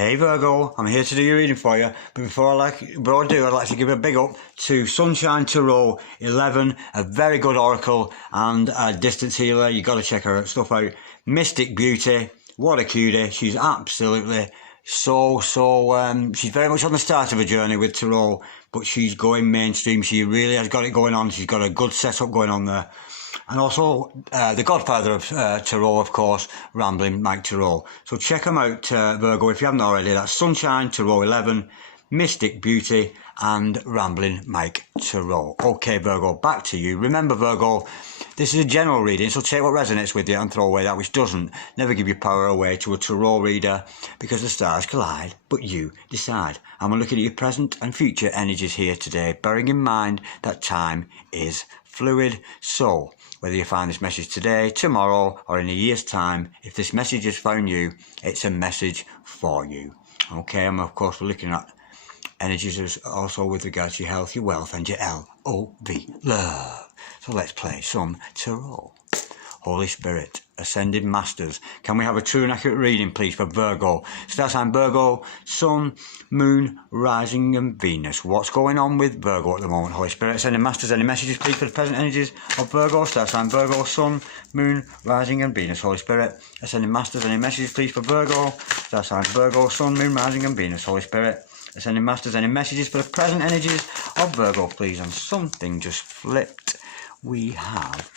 Hey Virgo, I'm here to do your reading for you, but before I do, I'd like to give a big up to Sunshine Tarot 11, a very good oracle and a distance healer. You got to check her stuff out. Mystic Beauty, what a cutie. She's absolutely she's very much on the start of her journey with Tarot, but she's going mainstream. She really has got it going on. She's got a good setup going on there. And also the godfather of Tarot, of course, Rambling Mike Tarot. So check him out, Virgo, if you haven't already. That's Sunshine Tarot 11, Mystic Beauty, and Rambling Mike Tarot. Okay, Virgo, back to you. Remember, Virgo, this is a general reading, so take what resonates with you and throw away that which doesn't. Never give your power away to a Tarot reader, because the stars collide, but you decide. And we're looking at your present and future energies here today, bearing in mind that time is fluid. So whether you find this message today, tomorrow, or in a year's time, if this message has found you, it's a message for you. Okay, and of course we're looking at energies also with regard to your health, your wealth, and your L-O-V, love. So let's play some Tarot. Holy Spirit, Ascended Masters. Can we have a true and accurate reading, please, for Virgo? Star sign Virgo, Sun, Moon, Rising, and Venus. What's going on with Virgo at the moment? Holy Spirit, Ascended Masters, any messages, please, for the present energies of Virgo? Star sign Virgo, Sun, Moon, Rising, and Venus. Holy Spirit, Ascended Masters, any messages, please, for Virgo? Star sign Virgo, Sun, Moon, Rising, and Venus. Holy Spirit, Ascended Masters, any messages for the present energies of Virgo, please? And something just flipped. We have,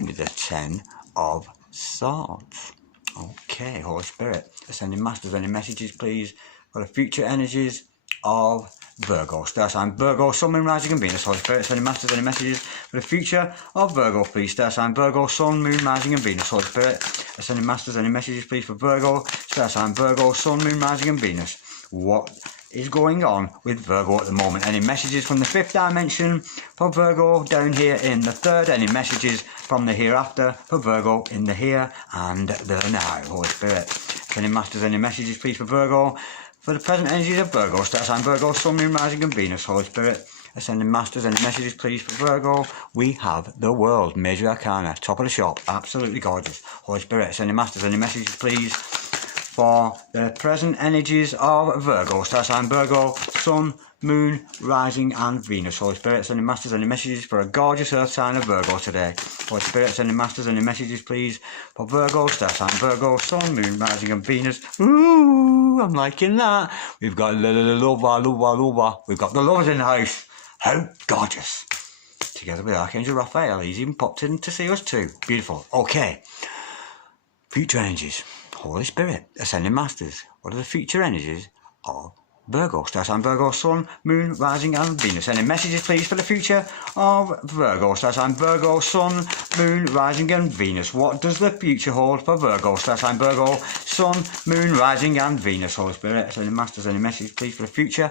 with the 10 of Swords. Okay, Holy Spirit, Ascending Masters, any messages, please, for the future energies of Virgo? Star sign Virgo, Sun, Moon, Rising, and Venus. Holy Spirit, Ascending Masters, any messages for the future of Virgo, please? Star sign Virgo, Sun, Moon, Rising, and Venus. Holy Spirit, Ascending Masters, any messages, please, for Virgo? Star sign Virgo, Sun, Moon, Rising, and Venus. What is going on with Virgo at the moment? Any messages from the fifth dimension for Virgo down here in the third? Any messages from the hereafter for Virgo in the here and the now? Holy Spirit, Ascending Masters, any messages, please, for Virgo for the present energies of Virgo? Star sign Virgo, Sun, Moon, Rising, and Venus. Holy Spirit, Ascending Masters, any messages, please, for Virgo? We have the World, Major Arcana, top of the shop, absolutely gorgeous. Holy Spirit, Ascending Masters, any messages, please, for the present energies of Virgo? Star sign Virgo, Sun, Moon, Rising, and Venus. Holy Spirit, Ascending Masters, any messages for a gorgeous earth sign of Virgo today? Holy Spirit, Ascending Masters, any messages, please, for Virgo? Star sign Virgo, Sun, Moon, Rising, and Venus. Ooh, I'm liking that. We've got lova. We've got the lovers in the house. How gorgeous. Together with Archangel Raphael. He's even popped in to see us too. Beautiful. Okay. Future energies. Holy Spirit, Ascending Masters, what are the future energies of Virgo? Star sign Virgo, Sun, Moon, Rising, and Venus. Any messages, please, for the future of Virgo? Star sign Virgo, Sun, Moon, Rising, and Venus. What does the future hold for Virgo? Star sign Virgo, Sun, Moon, Rising, and Venus. Holy Spirit, Ascending Masters, any messages, please, for the future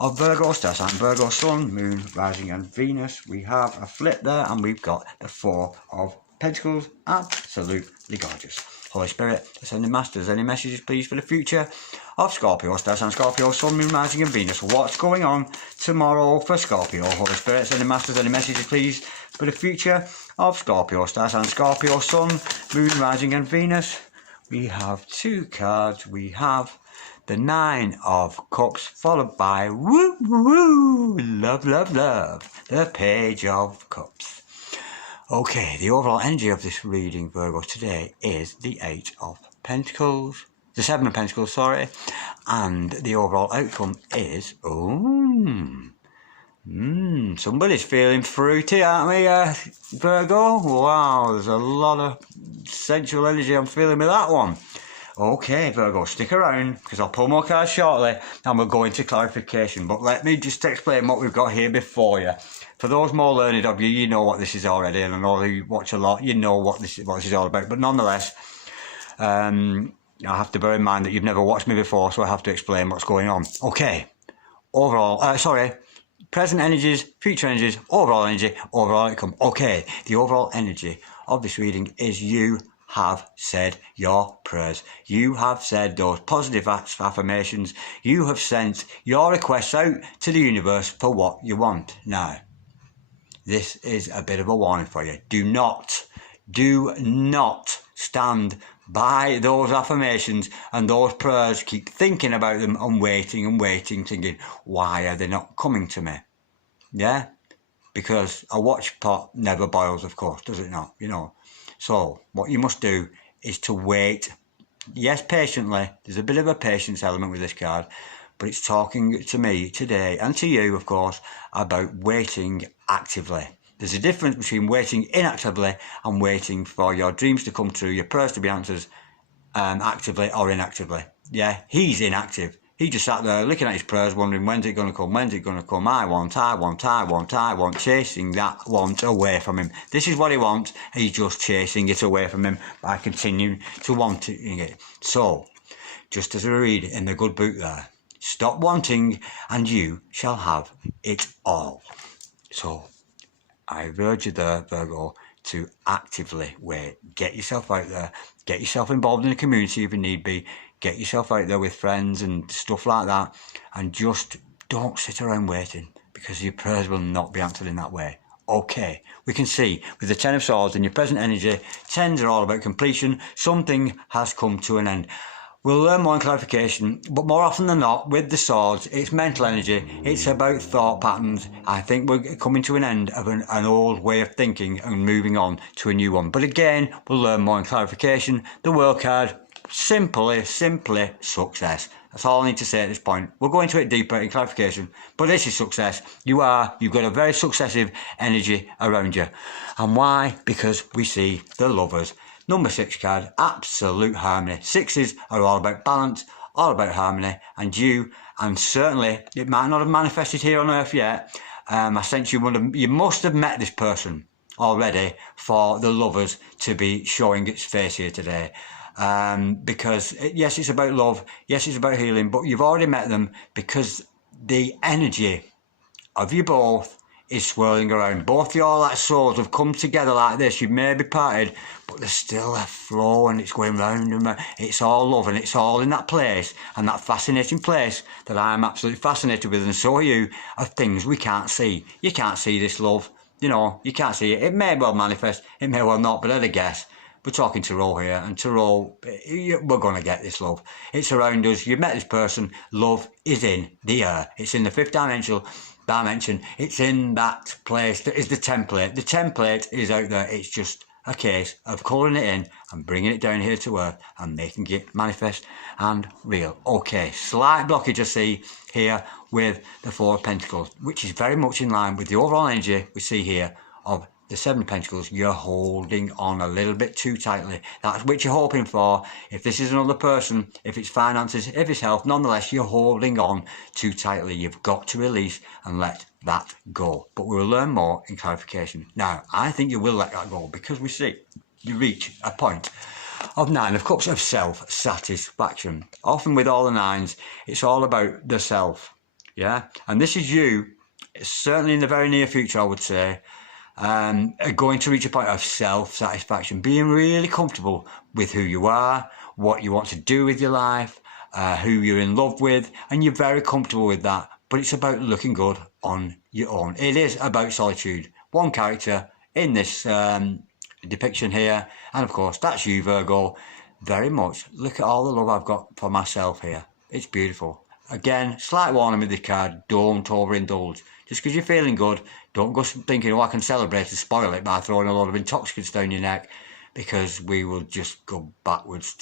of Virgo? Star sign Virgo, Sun, Moon, Rising, and Venus. We have a flip there, and we've got the Four of Pentacles. Absolutely gorgeous. Holy Spirit, Ascending Masters, any messages, please, for the future of Scorpio? Star sign Scorpio, Sun, Moon, Rising, and Venus. What's going on tomorrow for Scorpio? Holy Spirit, Ascending Masters, any messages, please, for the future of Scorpio? Star sign Scorpio, Sun, Moon, Rising, and Venus. We have two cards. We have the Nine of Cups, followed by love, the Page of Cups. Okay, the overall energy of this reading, Virgo, today is the Eight of Pentacles, the Seven of Pentacles, sorry, and the overall outcome is, somebody's feeling fruity, aren't we, Virgo? Wow, there's a lot of sensual energy I'm feeling with that one. Okay, Virgo, stick around, because I'll pull more cards shortly, and we'll go into clarification, but let me just explain what we've got here before you. For those more learned of you, you know what this is already, and I know you watch a lot, you know what this is all about. But nonetheless, I have to bear in mind that you've never watched me before, so I have to explain what's going on. Okay, present energies, future energies, overall energy, overall outcome. Okay, the overall energy of this reading is you have said your prayers. You have said those positive affirmations. You have sent your requests out to the universe for what you want. Now, this is a bit of a warning for you. Do not stand by those affirmations and those prayers. Keep thinking about them and waiting, thinking, why are they not coming to me? Yeah? Because a watch pot never boils, of course, does it not? You know. So what you must do is to wait. Yes, patiently. There's a bit of a patience element with this card, but it's talking to me today, and to you, of course, about waiting actively. There's a difference between waiting inactively and waiting for your dreams to come true, your prayers to be answered, actively or inactively. Yeah, he's inactive. He just sat there looking at his prayers, wondering, when's it going to come, when's it going to come? I want, chasing that want away from him. This is what he wants. He's just chasing it away from him by continuing to want it. So, just as we read in the good book there, stop wanting and you shall have it all. So, I urge you there, Virgo, to actively wait. Get yourself out there. Get yourself involved in the community if you need be. Get yourself out there with friends and stuff like that. And just don't sit around waiting, because your prayers will not be answered in that way. Okay, we can see with the Ten of Swords in your present energy, tens are all about completion. Something has come to an end. We'll learn more in clarification, but more often than not, with the swords, it's mental energy. It's about thought patterns. I think we're coming to an end of an old way of thinking and moving on to a new one. But again, we'll learn more in clarification. The World card, simply success. That's all I need to say at this point. We'll go into it deeper in clarification, but this is success. You've got a very successive energy around you. And why? Because we see the Lovers. Number 6 card, absolute harmony. Sixes are all about balance, all about harmony, and certainly it might not have manifested here on Earth yet. I sense you must have met this person already for the Lovers to be showing its face here today. Because yes, it's about love, yes, it's about healing, but you've already met them because the energy of you both is swirling around. Both your souls have come together like this. You may be parted, but there's still a flow and it's going round and round. It's all love and it's all in that place, and that fascinating place that I'm absolutely fascinated with, and so are you, of things we can't see. You can't see this love. You know, you can't see it. It may well manifest, it may well not, but I'd guess. We're talking Tarot here, and Tarot, we're going to get this love. It's around us. You've met this person. Love is in the air. It's in the fifth dimension. It's in that place that is the template. The template is out there. It's just a case of colouring it in and bringing it down here to Earth and making it manifest and real. Okay, slight blockage I see here with the Four of Pentacles, which is very much in line with the overall energy we see here of the Seven of Pentacles. You're holding on a little bit too tightly. That's what you're hoping for. If this is another person, if it's finances, if it's health, nonetheless, you're holding on too tightly. You've got to release and let that go. But we'll learn more in clarification. Now, I think you will let that go, because we see you reach a point of Nine of Cups of self-satisfaction. Often with all the nines, it's all about the self. Yeah? And this is you, certainly in the very near future, I would say, going to reach a point of self-satisfaction, being really comfortable with who you are, what you want to do with your life, who you're in love with, and you're very comfortable with that. But it's about looking good on your own. It is about solitude. One character in this depiction here, and of course that's you, Virgo. Very much look at all the love I've got for myself here. It's beautiful. Again, slight warning with the card, don't overindulge. Just because you're feeling good, don't go thinking, oh, I can celebrate and spoil it by throwing a lot of intoxicants down your neck, because we will just go backwards,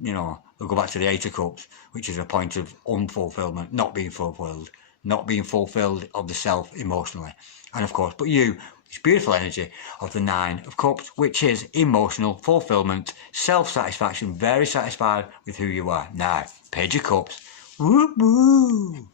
you know. We'll go back to the Eight of Cups, which is a point of unfulfillment, not being fulfilled of the self emotionally. And of course, but you, it's beautiful energy of the Nine of Cups, which is emotional fulfillment, self-satisfaction, very satisfied with who you are. Now, Page of Cups. Woo woo.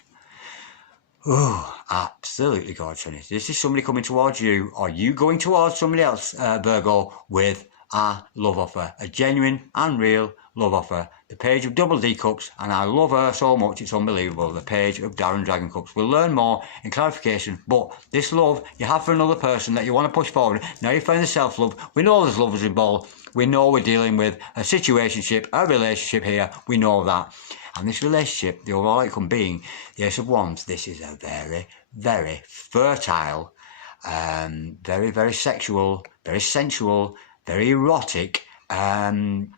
Oh, absolutely gorgeous. This is somebody coming towards you, or you going towards somebody else, Virgo, with a love offer, a genuine and real love offer. The Page of Double D Cups, and I love her so much, it's unbelievable. The Page of Darren Dragon Cups. We'll learn more in clarification, but this love you have for another person that you want to push forward, now you found the self-love. We know there's lovers involved. We know we're dealing with a situationship, a relationship here. We know that. And this relationship, the overall outcome being the Ace of Wands, this is a very, very fertile, very, very sexual, very sensual, very erotic, and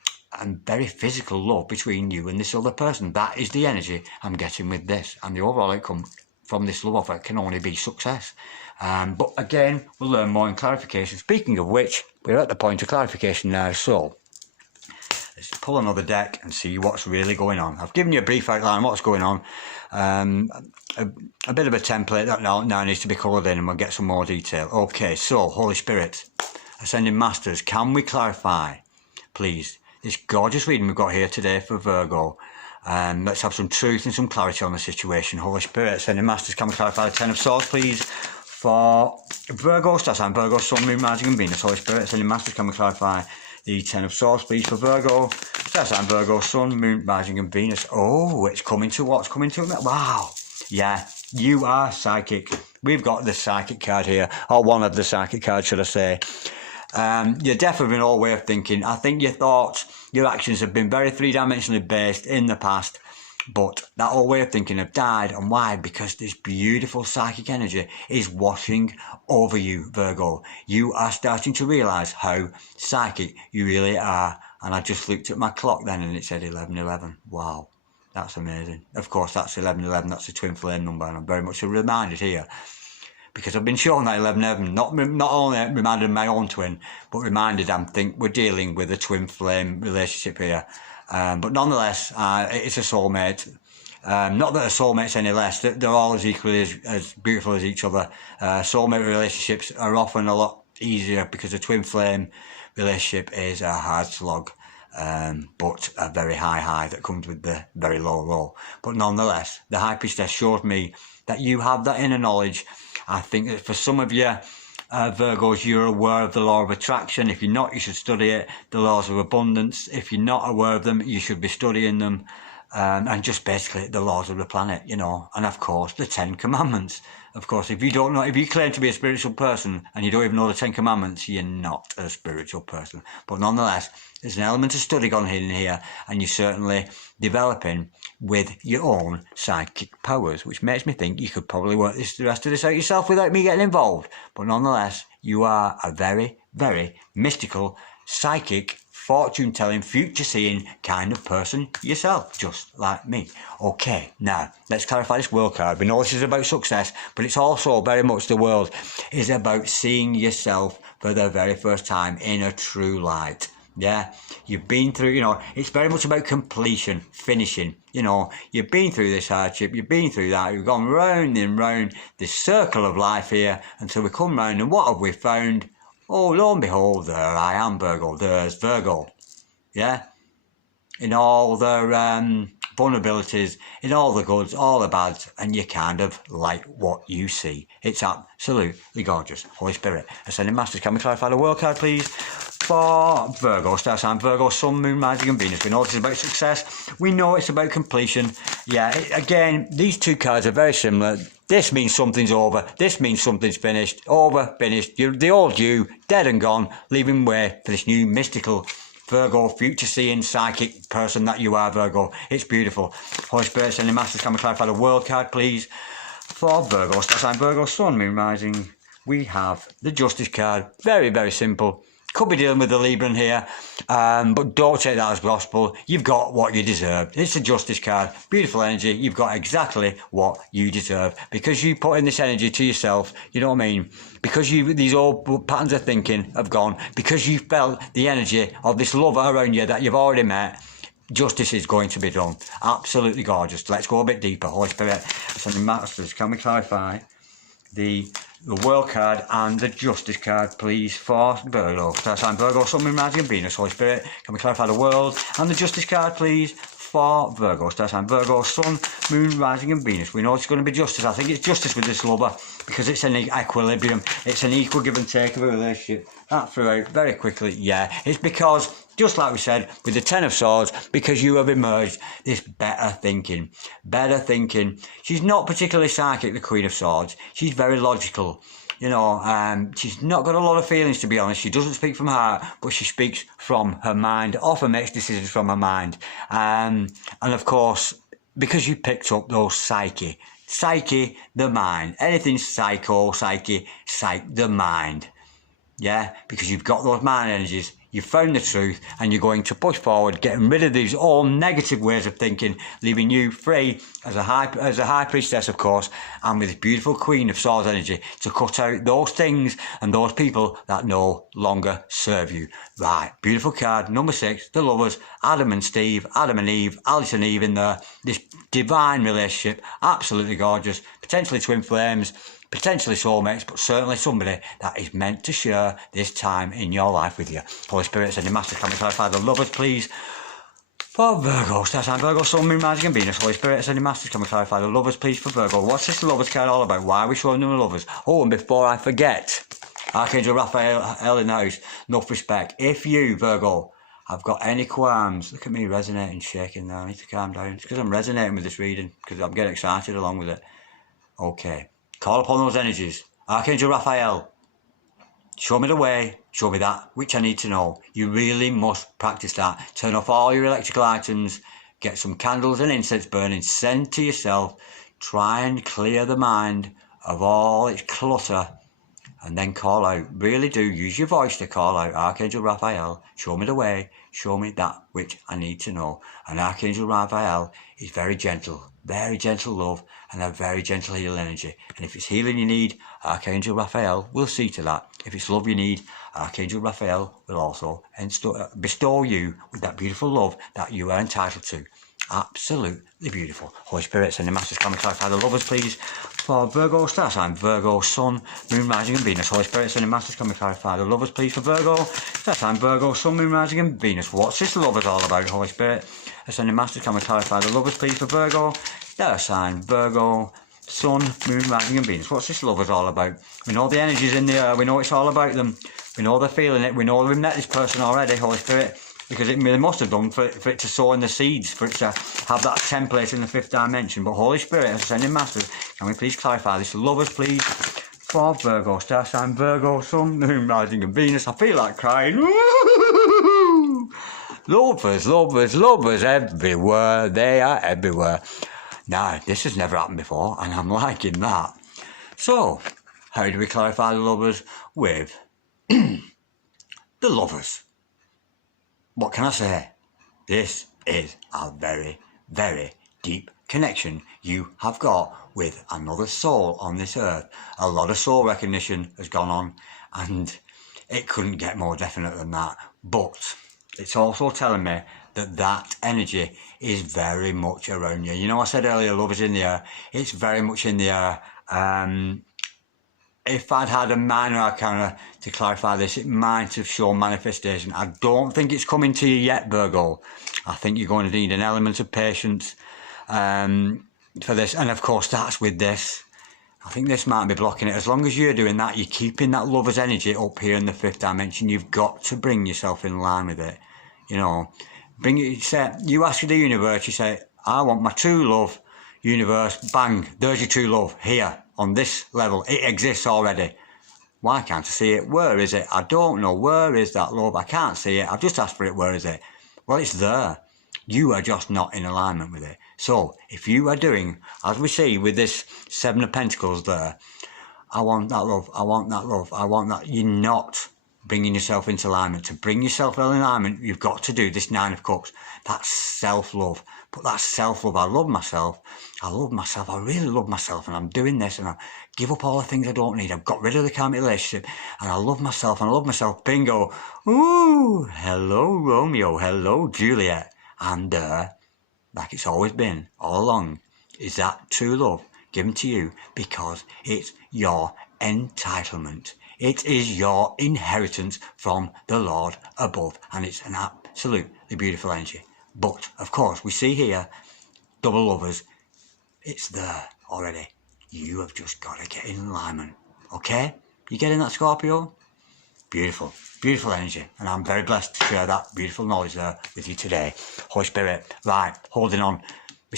very physical love between you and this other person. That is the energy I'm getting with this, and the overall outcome from this love offer can only be success. But again, we'll learn more in clarification. Speaking of which, we're at the point of clarification now, so let's pull another deck and see what's really going on. I've given you a brief outline of what's going on, a bit of a template that now needs to be coloured in, and we'll get some more detail. Okay, so Holy Spirit, Ascending Masters, can we clarify, please, this gorgeous reading we've got here today for Virgo? Let's have some truth and some clarity on the situation. Holy Spirit, Ascending Masters, can we clarify the Ten of Swords, please, for Virgo, Star sign Virgo, Sun, Moon, Rising and Venus. Holy Spirit, Ascending Masters, can we clarify the Ten of Swords, please, for Virgo, Star sign Virgo, Sun, Moon, Rising and Venus. Oh, it's coming to what's coming to it. Wow. Yeah, you are psychic. We've got the psychic card here, or one of the psychic cards, should I say. You're definitely an old way of thinking. I think your thoughts, your actions have been very three-dimensionally based in the past, but that old way of thinking have died. And why? Because this beautiful psychic energy is washing over you, Virgo. You are starting to realise how psychic you really are. And I just looked at my clock then and it said 11:11. Wow, that's amazing. Of course, that's 11:11. That's a twin flame number, and I'm very much reminded here, because I've been shown that 11:11, not only reminded of my own twin, but reminded I think we're dealing with a twin flame relationship here. But nonetheless, it's a soulmate. Not that a soulmate's any less, they're all as equally as beautiful as each other. Soulmate relationships are often a lot easier because a twin flame relationship is a hard slog, but a very high that comes with the very low. But nonetheless, the High Priestess showed me that you have that inner knowledge. I think that for some of you Virgos, you're aware of the law of attraction. If you're not, you should study it. The laws of abundance. If you're not aware of them, you should be studying them. And just basically the laws of the planet, you know. And of course, the 10 Commandments. Of course, if you don't know, if you claim to be a spiritual person and you don't even know the 10 Commandments, you're not a spiritual person. But nonetheless, there's an element of study gone in here, and you're certainly developing with your own psychic powers, which makes me think you could probably work the rest of this out yourself without me getting involved. But nonetheless, you are a very, very mystical, psychic, fortune-telling, future-seeing kind of person yourself, just like me. Okay, now, let's clarify this world card. We know this is about success, but it's also very much the world is about seeing yourself for the very first time in a true light. Yeah, you've been through, you know, it's very much about completion, finishing. You know, you've been through this hardship, you've been through that, you've gone round and round this circle of life here until we come round, and what have we found? Oh, lo and behold, there I am, Virgo. There's Virgo. Yeah? In all their vulnerabilities, in all the goods, all the bads, and you kind of like what you see. It's absolutely gorgeous. Holy Spirit, Ascending Masters, can we clarify the world card, please? For Virgo, star sign Virgo, Sun, Moon, Rising and Venus. We know this is about success. We know it's about completion. Yeah, again, these two cards are very similar. This means something's over. This means something's finished. Over, finished. You're the old you, dead and gone, leaving way for this new mystical Virgo, future-seeing, psychic person that you are, Virgo. It's beautiful. Holy Spirit, Ascending Masters, can we clarify the world card, please? For Virgo, star sign Virgo, Sun, Moon, Rising, we have the Justice card. Very, very simple. Could be dealing with the Libran here, but don't take that as gospel. You've got what you deserve. It's a Justice card. Beautiful energy. You've got exactly what you deserve. Because you put in this energy to yourself, you know what I mean? Because these old patterns of thinking have gone. Because you felt the energy of this love around you that you've already met. Justice is going to be done. Absolutely gorgeous. Let's go a bit deeper. Holy Spirit, Ascending Masters, can we clarify the world card and the Justice card, please, for Virgo? Star sign Virgo, Sun, Moon, Rising and Venus. Holy Spirit, can we clarify the world and the Justice card, please, for Virgo? Star sign Virgo, Sun, Moon, Rising and Venus. We know it's going to be justice. I think it's justice with this lover because it's an equilibrium. It's an equal give and take of a relationship. That throughout very quickly. Yeah, it's because, just like we said, with the Ten of Swords, because you have emerged this better thinking. Better thinking. She's not particularly psychic, the Queen of Swords. She's very logical. You know, she's not got a lot of feelings, to be honest. She doesn't speak from her heart, but she speaks from her mind. Often makes decisions from her mind. And of course, because you picked up those psyche, the mind. Anything psycho, psyche, the mind. Yeah, because you've got those mind energies You've found the truth and you're going to push forward, getting rid of these all negative ways of thinking, leaving you free as a high priestess, of course, and with this beautiful Queen of Swords energy to cut out those things and those people that no longer serve you. Right, beautiful card, number 6, the lovers, Adam and Steve, Adam and Eve, Alice and Eve in there. This divine relationship, absolutely gorgeous, potentially twin flames, potentially soulmates, but certainly somebody that is meant to share this time in your life with you. Holy Spirit, send your master, can we clarify the lovers, please? For Virgo, star sign Virgo, Sun, Moon, Rising and Venus. Holy Spirit, send your masters, can we clarify the lovers, please, for Virgo? What's this lovers card all about? Why are we showing them the lovers? Oh, and before I forget, Archangel Raphael in the house, enough respect. If you, Virgo, have got any qualms, look at me resonating, shaking there. I need to calm down. It's because I'm resonating with this reading, because I'm getting excited along with it. Okay. Call upon those energies. Archangel Raphael, show me the way, show me that which I need to know. You really must practice that. Turn off all your electrical items, get some candles and incense burning, send to yourself, try and clear the mind of all its clutter, and then call out. Really do use your voice to call out. Archangel Raphael, show me the way, show me that which I need to know. And Archangel Raphael is very gentle love, and a very gentle healing energy. And if it's healing you need, Archangel Raphael will see to that. If it's love you need, Archangel Raphael will also bestow you with that beautiful love that you are entitled to. Absolutely beautiful. Holy Spirit, send the masters, can we clarify the lovers, please? For Virgo, star sign Virgo, Sun, Moon, Rising and Venus. Holy Spirit, send the masters, can we clarify the lovers, please? For Virgo, star sign Virgo, Sun, Moon, Rising and Venus. What's this lovers all about, Holy Spirit? Send the masters, can we clarify the lovers, please? For Virgo, star sign Virgo, Sun, Moon, Rising and Venus. What's this lovers all about? We know the energies in the air, we know it's all about them. We know they're feeling it, we know we've met this person already, Holy Spirit. Because it must have done for it to sow in the seeds, for it to have that template in the 5th dimension. But Holy Spirit, as ascending masters, can we please clarify this? Lovers, please, for Virgo, star sign Virgo, Sun, Moon, Rising and Venus. I feel like crying. Lovers, lovers, lovers everywhere. They are everywhere. Now, this has never happened before, and I'm liking that. So, how do we clarify the lovers? With the lovers. What can I say? This is a very, very deep connection you have got with another soul on this earth. A lot of soul recognition has gone on, and it couldn't get more definite than that. But it's also telling me that that energy is very much around you. You know, I said earlier, love is in the air. It's very much in the air. If I'd had a minor arcana to clarify this, it might have shown manifestation. I don't think it's coming to you yet, Virgo. I think you're going to need an element of patience for this. And of course, that's with this. I think this might be blocking it. As long as you're doing that, you're keeping that lover's energy up here in the 5th dimension. You've got to bring yourself in line with it. You know, you ask the universe, you say, I want my true love, universe, bang, there's your true love here. On this level, it exists already. Why can't I see it? Where is it? I don't know. Where is that love? I can't see it. I've just asked for it. Where is it? Well, it's there. You are just not in alignment with it. So, if you are doing, as we see with this 7 of Pentacles there, I want that love, I want that love, I want that. You're not bringing yourself into alignment. To bring yourself in alignment, you've got to do this 9 of Cups. That's self-love. But that's self-love. I love myself. I really love myself, and I'm doing this, and I give up all the things I don't need. I've got rid of the karmic relationship, and I love myself, and I love myself. Bingo. Ooh, hello, Romeo. Hello, Juliet. And like it's always been, all along, is that true love given to you because it's your entitlement. It is your inheritance from the Lord above, and it's an absolutely beautiful energy. But, of course, we see here, double lovers, it's there already. You have just got to get in alignment, okay? You getting that, Scorpio? Beautiful, beautiful energy, and I'm very blessed to share that beautiful knowledge there with you today. Holy Spirit, right, holding on.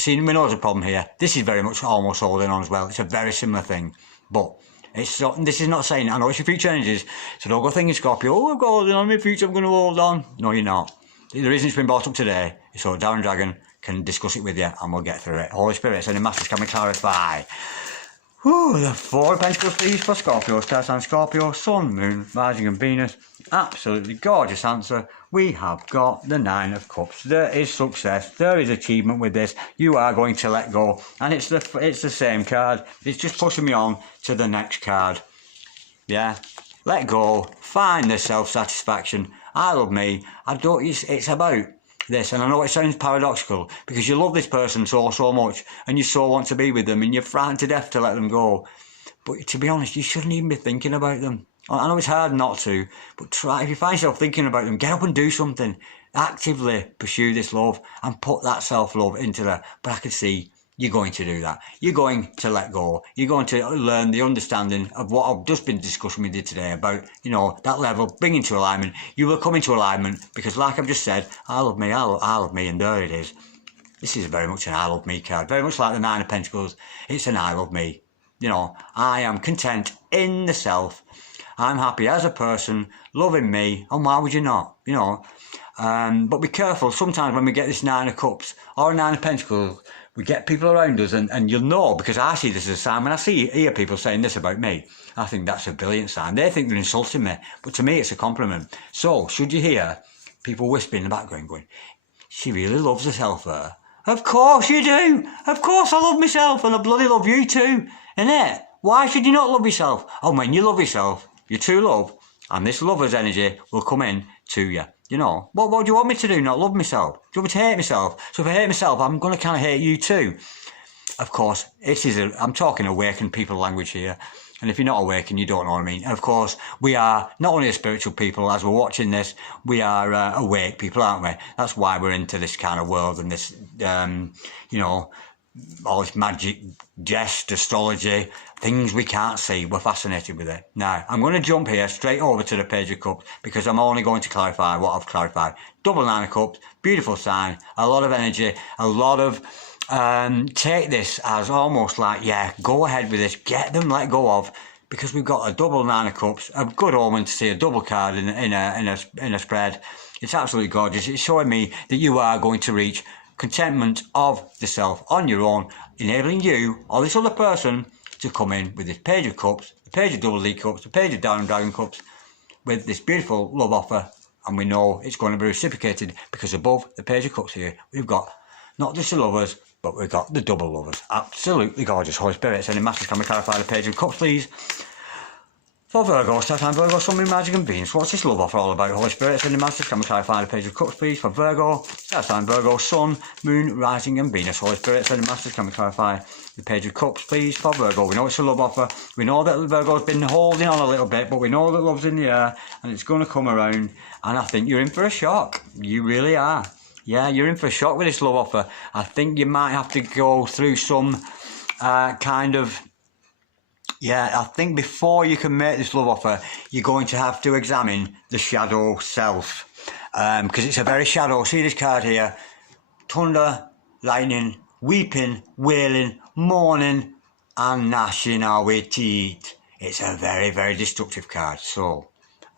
We know there's a problem here. This is very much almost holding on as well. It's a very similar thing, but this is not saying, I know it's your future energies, so don't go thinking, Scorpio, oh, I've got holding on in my future, I'm going to hold on. No, you're not. The reason it's been brought up today is so Darren Dragon can discuss it with you and we'll get through it. Holy Spirit, sending masters, can we clarify? The 4 of Pentacles, please, for Scorpio, star sign Scorpio, Sun, Moon, Rising and Venus. Absolutely gorgeous answer. We have got the Nine of Cups. There is success. There is achievement with this. You are going to let go. And it's the same card. It's just pushing me on to the next card. Yeah. Let go. Find the self-satisfaction. I love me. It's about this. And I know it sounds paradoxical because you love this person so much and you so want to be with them and you're frightened to death to let them go. But to be honest, you shouldn't even be thinking about them. I know it's hard not to, but try. If you find yourself thinking about them, get up and do something. Actively pursue this love and put that self-love into there. But I can see you're going to do that. You're going to let go. You're going to learn the understanding of what I've just been discussing with you today about, that level, bring into alignment. You will come into alignment because, like I've just said, I love me, I love me, and there it is. This is very much an I love me card. Very much like the Nine of Pentacles. It's an I love me. I am content in the self. I'm happy as a person, loving me, and why would you not? But be careful. Sometimes when we get this Nine of Cups or Nine of Pentacles, we get people around us, and you'll know, because I see this as a sign. When I hear people saying this about me, I think that's a brilliant sign. They think they're insulting me, but to me it's a compliment. So, should you hear people whispering in the background going, she really loves herself there? Of course you do. Of course I love myself, and I bloody love you too. Innit? Why should you not love yourself? And when you love yourself, your true love, and this lover's energy will come in to you. What do you want me to do? Not love myself? Do you want me to hate myself? So if I hate myself, I'm going to kind of hate you too. Of course, I'm talking awakened people language here. And if you're not awakened, you don't know what I mean. And of course, we are not only a spiritual people, as we're watching this, we are awake people, aren't we? That's why we're into this kind of world and this, all this magic, jest, astrology, things we can't see. We're fascinated with it. Now, I'm going to jump here straight over to the Page of Cups because I'm only going to clarify what I've clarified. Double Nine of Cups, beautiful sign, a lot of energy, a lot of... take this as almost like, go ahead with this, get them let go of, because we've got a double Nine of Cups, a good omen to see a double card in a spread. It's absolutely gorgeous. It's showing me that you are going to reach contentment of the self on your own, enabling you or this other person to come in with this Page of Cups, the Page of Double D Cups, the Page of Dragon Cups, with this beautiful love offer, and we know it's going to be reciprocated because above the Page of Cups here, we've got not just the lovers, but we've got the double lovers. Absolutely gorgeous. Holy Spirit, sending masters, can we clarify the Page of Cups, please? For Virgo, Star Sign Virgo, Sun, Moon, Magic and Venus. What's this love offer all about? Holy Spirit, sending masters, can we clarify the Page of Cups, please? For Virgo, Star Sign Virgo, Sun, Moon, Rising and Venus. Holy Spirit, sending masters, can we clarify the Page of Cups, please? For Virgo, we know it's a love offer. We know that Virgo's been holding on a little bit, but we know that love's in the air and it's going to come around. And I think you're in for a shock. You really are. Yeah, you're in for a shock with this love offer. I think you might have to go through some I think before you can make this love offer, you're going to have to examine the shadow self. Because it's a very shadow. See this card here. Thunder, lightning, weeping, wailing, mourning, and gnashing our teeth. It's a very, very destructive card. So,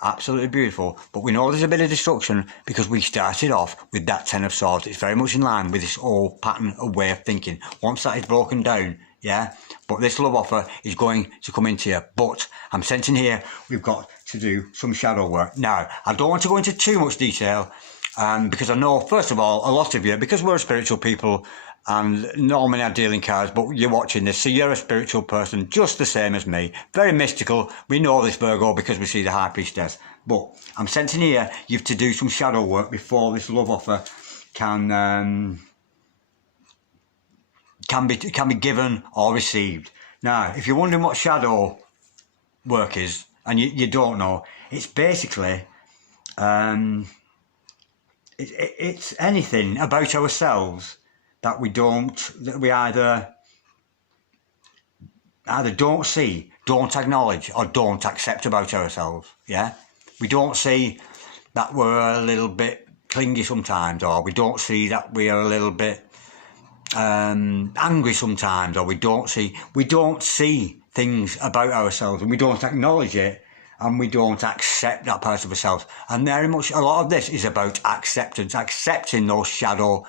absolutely beautiful. But we know there's a bit of destruction because we started off with that Ten of Swords. It's very much in line with this old pattern of way of thinking. Once that is broken down, but this love offer is going to come into you. But I'm sensing here we've got to do some shadow work. Now, I don't want to go into too much detail because I know, first of all, a lot of you, because we're a spiritual people and normally I deal in cards, but you're watching this, so you're a spiritual person just the same as me. Very mystical. We know this, Virgo, because we see the High Priestess. But I'm sensing here you have to do some shadow work before this love offer can be given or received. Now, if you're wondering what shadow work is and you don't know, it's basically it's anything about ourselves that we either don't see, don't acknowledge, or don't accept about ourselves. Yeah, we don't see that we're a little bit clingy sometimes, or we don't see that we are a little bit angry sometimes, or we don't see things about ourselves, and we don't acknowledge it, and we don't accept that part of ourselves. And very much a lot of this is about acceptance, accepting those shadow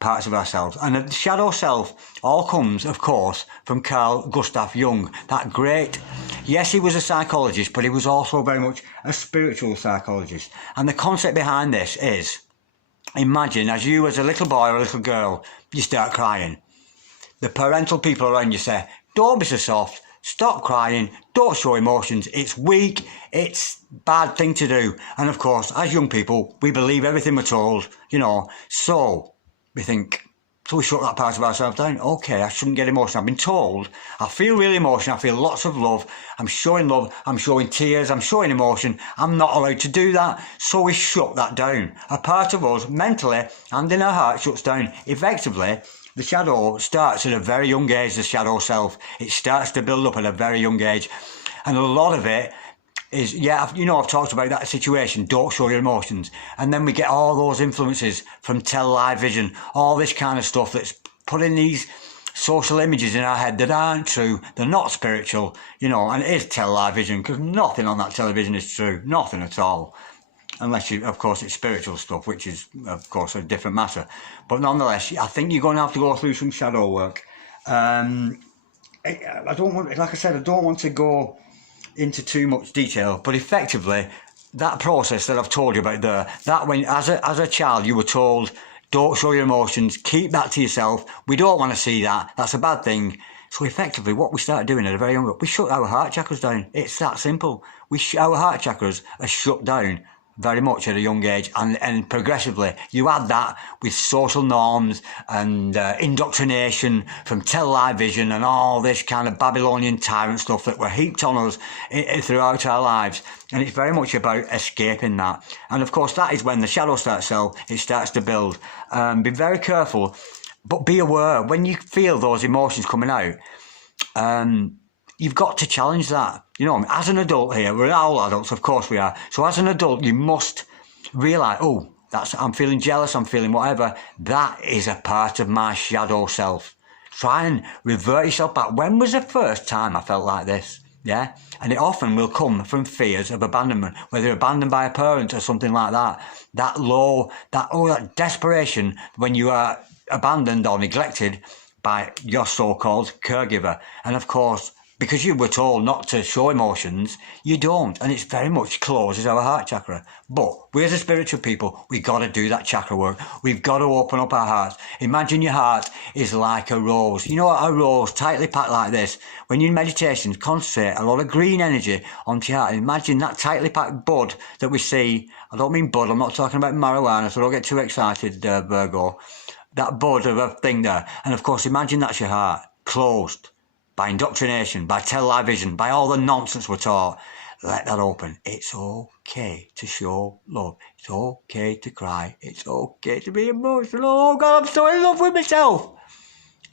parts of ourselves. And the shadow self all comes, of course, from Carl Gustav Jung, that great, yes, he was a psychologist, but he was also very much a spiritual psychologist. And the concept behind this is, imagine as you as a little boy or a little girl, you start crying. The parental people around you say, don't be so soft, stop crying, don't show emotions, it's weak, it's a bad thing to do. And of course, as young people, we believe everything we're told, you know, so we think, so we shut that part of ourselves down. Okay, I shouldn't get emotional. I've been told, I feel really emotional, I feel lots of love, I'm showing tears, I'm showing emotion, I'm not allowed to do that. So we shut that down. A part of us, mentally and in our heart, shuts down. Effectively, the shadow starts at a very young age, the shadow self. It starts to build up at a very young age. And a lot of it is, yeah, you know, I've talked about that situation, don't show your emotions. And then we get all those influences from television, all this kind of stuff that's putting these social images in our head that aren't true, they're not spiritual, you know, and it is television, because nothing on that television is true, nothing at all. Unless you, of course, it's spiritual stuff, which is, of course, a different matter. But nonetheless, I think you're going to have to go through some shadow work. I don't want, like I said, I don't want to go into too much detail, but effectively, that process that I've told you about there, that when, as a child, you were told, don't show your emotions, keep that to yourself, we don't want to see that, that's a bad thing. So effectively, what we start doing at a very young age, we shut our heart chakras down. It's that simple. Our heart chakras are shut down very much at a young age, and progressively you add that with social norms and indoctrination from television and all this kind of Babylonian tyrant stuff that were heaped on us throughout our lives, and it's very much about escaping that. And of course that is when the shadow self, it starts to build. Be very careful, but be aware when you feel those emotions coming out. You've got to challenge that. You know, as an adult here, we're all adults, of course we are. So as an adult, you must realise, oh, I'm feeling jealous, I'm feeling whatever. That is a part of my shadow self. Try and revert yourself back. When was the first time I felt like this? Yeah? And it often will come from fears of abandonment, whether you're abandoned by a parent or something like that. That desperation when you are abandoned or neglected by your so-called caregiver. And of course, because you were told not to show emotions, you don't. And it's very much closes our heart chakra. But we as a spiritual people, we've got to do that chakra work. We've got to open up our hearts. Imagine your heart is like a rose. You know, a rose tightly packed like this. When you're in meditation, concentrate a lot of green energy onto your heart. Imagine that tightly packed bud that we see. I don't mean bud, I'm not talking about marijuana, so don't get too excited, Virgo. That bud of a thing there. And of course, imagine that's your heart, closed by indoctrination, by television, by all the nonsense we're taught. Let that open. It's okay to show love. It's okay to cry. It's okay to be emotional. Oh God, I'm so in love with myself.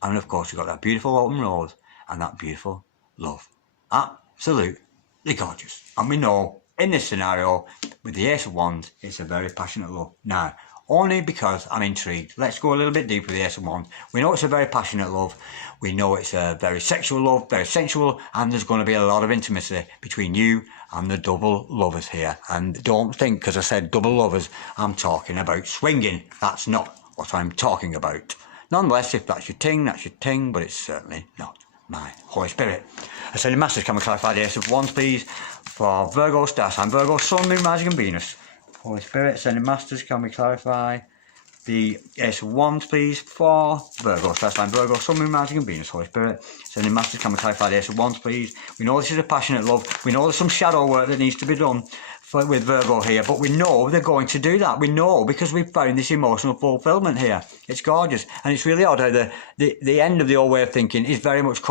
And of course, you've got that beautiful open rose and that beautiful love. Absolutely gorgeous. And we know in this scenario, with the Ace of Wands, it's a very passionate love. Now, only because I'm intrigued. Let's go a little bit deeper with the Ace of Wands. We know it's a very passionate love. We know it's a very sexual love, very sensual, and there's going to be a lot of intimacy between you and the double lovers here. And don't think, because I said double lovers, I'm talking about swinging. That's not what I'm talking about. Nonetheless, if that's your ting, but it's certainly not my Holy Spirit. Ascending Masters, can we clarify the Ace of Wands, please, for Virgo, star sign, Virgo, Sun, Moon, Rising and Venus. Holy Spirit, Ascending Masters, can we clarify the Ace of Wands, please, for Virgo, star sign, Virgo, Sun, Moon, Rising and Venus. Holy Spirit, Ascending Masters, can we clarify the Ace of Wands, please? We know this is a passionate love. We know there's some shadow work that needs to be done with Virgo here, but we know they're going to do that. We know because we've found this emotional fulfillment here. It's gorgeous, and it's really odd how the end of the old way of thinking is very much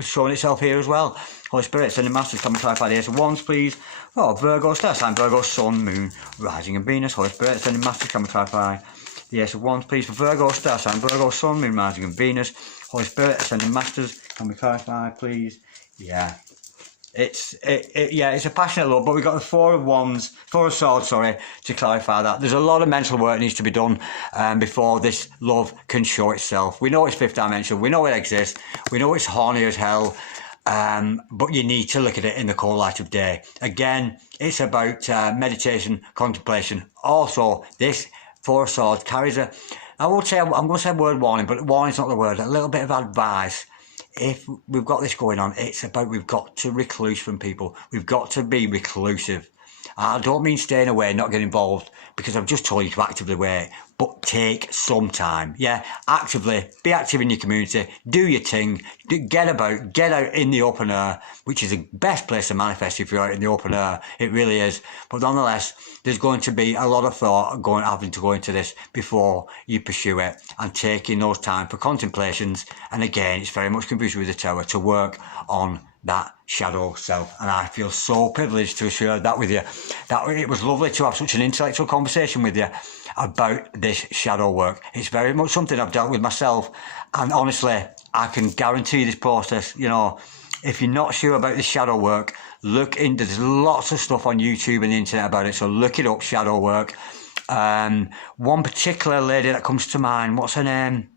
showing itself here as well. Holy Spirit, Ascending Masters, can we clarify the Ace of Wands, please? Oh, Virgo, star sign, Virgo, Sun, Moon, Rising and Venus. Holy Spirit, Ascending Masters, can we clarify the Ace of Wands, please, for Virgo, star sign, Virgo, Sun, Moon, Rising and Venus. Holy Spirit, Ascending Masters, can we clarify, please? Yeah. It's a passionate love, but we've got the Four of Swords, to clarify that. There's a lot of mental work that needs to be done before this love can show itself. We know it's fifth dimensional, we know it exists, we know it's horny as hell, but you need to look at it in the cold light of day. Again, it's about meditation, contemplation. Also, this Four of Swords carries I would say, I'm going to say word warning, but warning's not the word. A little bit of advice. If we've got this going on, it's about we've got to recluse from people. We've got to be reclusive. I don't mean staying away, not getting involved, because I've just told you to actively wait, but take some time. Yeah, actively, be active in your community, do your thing, get out in the open air, which is the best place to manifest if you're out in the open air. It really is. But nonetheless, there's going to be a lot of thought having to go into this before you pursue it, and taking those time for contemplations. And again, it's very much confused with the Tower to work on that shadow self, and I feel so privileged to share that with you. That it was lovely to have such an intellectual conversation with you about this shadow work. It's very much something I've dealt with myself, and honestly, I can guarantee this process. You know, if you're not sure about this shadow work, look into. There's lots of stuff on YouTube and the internet about it, so look it up. Shadow work. One particular lady that comes to mind. What's her name?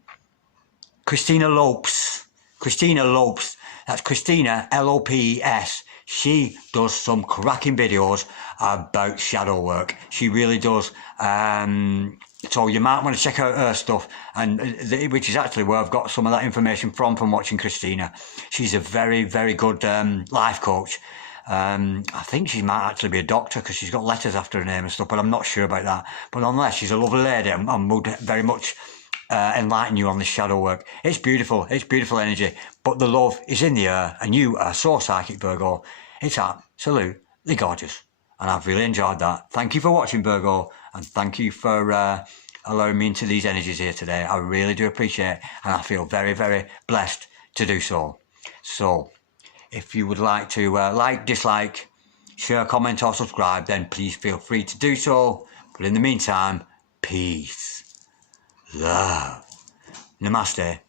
Christina Lopes. Christina Lopes. That's Christina, Lopes. She does some cracking videos about shadow work. She really does. So you might want to check out her stuff, and which is actually where I've got some of that information from watching Christina. She's a very, very good life coach. I think she might actually be a doctor because she's got letters after her name and stuff, but I'm not sure about that. But nonetheless, she's a lovely lady, and would very much enlighten you on the shadow work. It's beautiful energy, but the love is in the air, and you are so psychic, Virgo. It's absolutely gorgeous, and I've really enjoyed that. Thank you for watching, Virgo, and thank you for allowing me into these energies here today. I really do appreciate it, and I feel very, very blessed to do so. So if you would like to like, dislike, share, comment or subscribe, then please feel free to do so. But in the meantime, peace, love, namaste,